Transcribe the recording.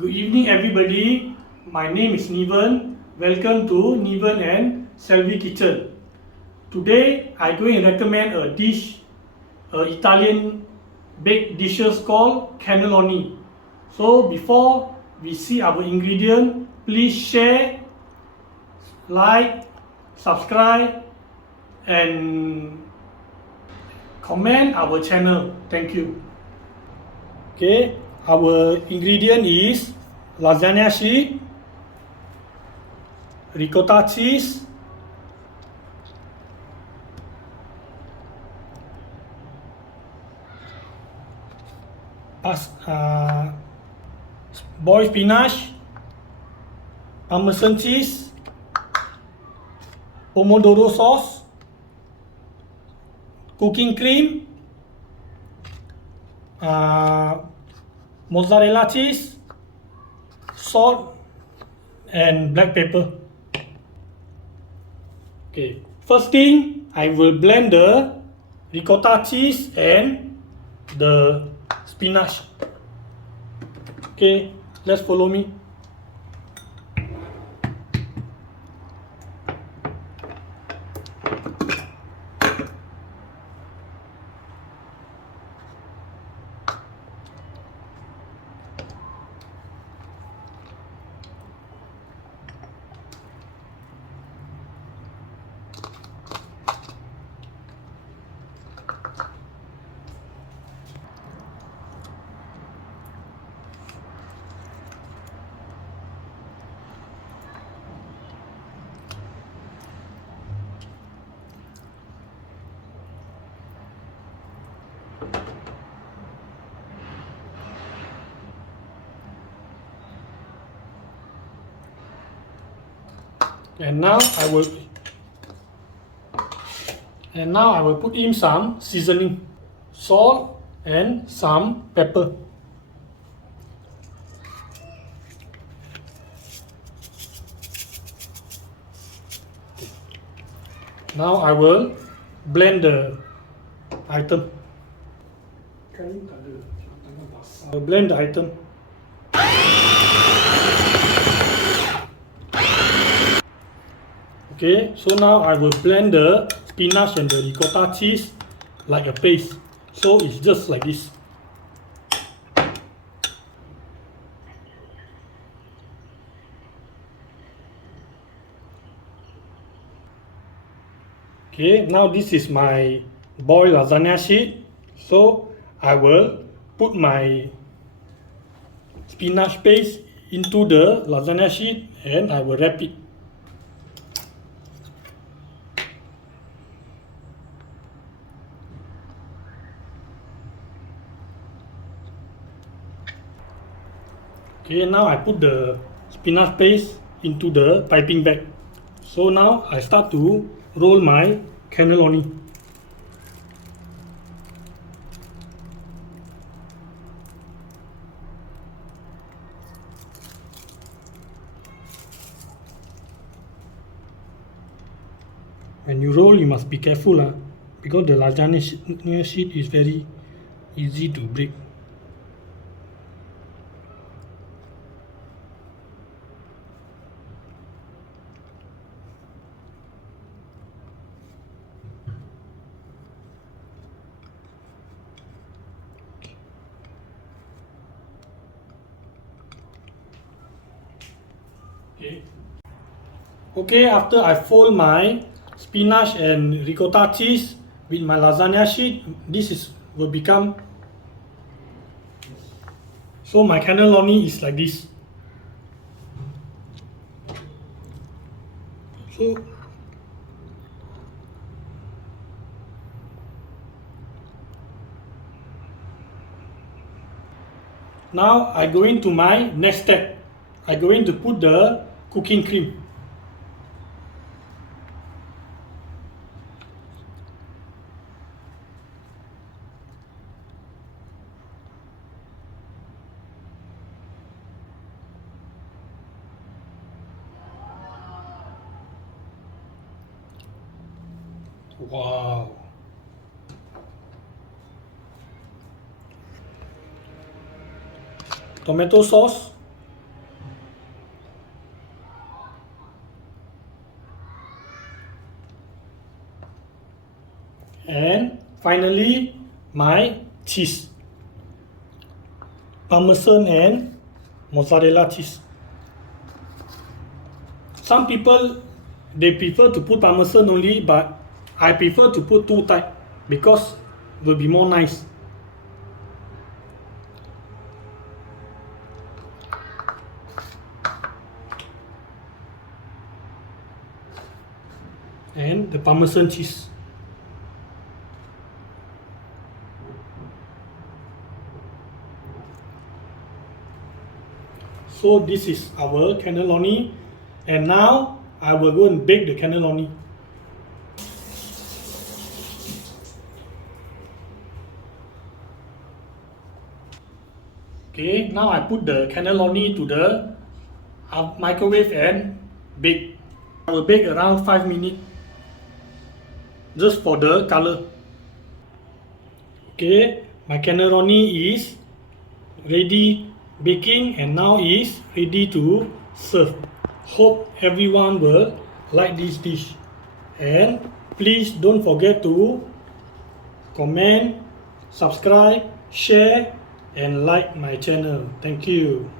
Good evening everybody, my name is Niven. Welcome to Niven and SELVI'S kitchen. Today I'm going to recommend a dish, Italian baked dishes called Cannelloni. So before we see our ingredient, please share, like, subscribe and comment our channel. Thank you. Okay, our ingredient is lasagna sheet, ricotta cheese, boiled spinach, Pamesan cheese, Pomodoro sauce, cooking cream, Mozarella cheese, salt and black pepper. Okay, first thing I will blend the ricotta cheese and the spinach. Okay, let's follow me. And now I will put in some seasoning, salt and some pepper. Now I will blend the item. I will blend the item. Okay, so now I will blend the spinach and the ricotta cheese like a paste. So it's just like this. Okay, now this is my boiled lasagna sheet. So I will put my spinach paste into the lasagna sheet and I will wrap it. Okay, now I put the spinach paste into the piping bag. So now I start to roll my cannelloni. When you roll, you must be careful because the lasagna sheet is very easy to break. Okay, after I fold my spinach and ricotta cheese with my lasagna sheet, will become. So my cannelloni is like this. So now I go into my next step. I going to put the cooking cream. Wow. Tomato sauce. Finally, my cheese. Pamesan and mozzarella cheese. Some people, they prefer to put Pamesan only, but I prefer to put 2 types because it will be more nice. And the Pamesan cheese. So this is our cannelloni, and now I will go and bake the cannelloni. Okay, now I put the cannelloni to the microwave and bake. I will bake around 5 minutes just for the color. Okay, my cannelloni is ready baking and now is ready to serve. Hope everyone will like this dish, and please don't forget to comment, subscribe, share and like my channel. Thank you.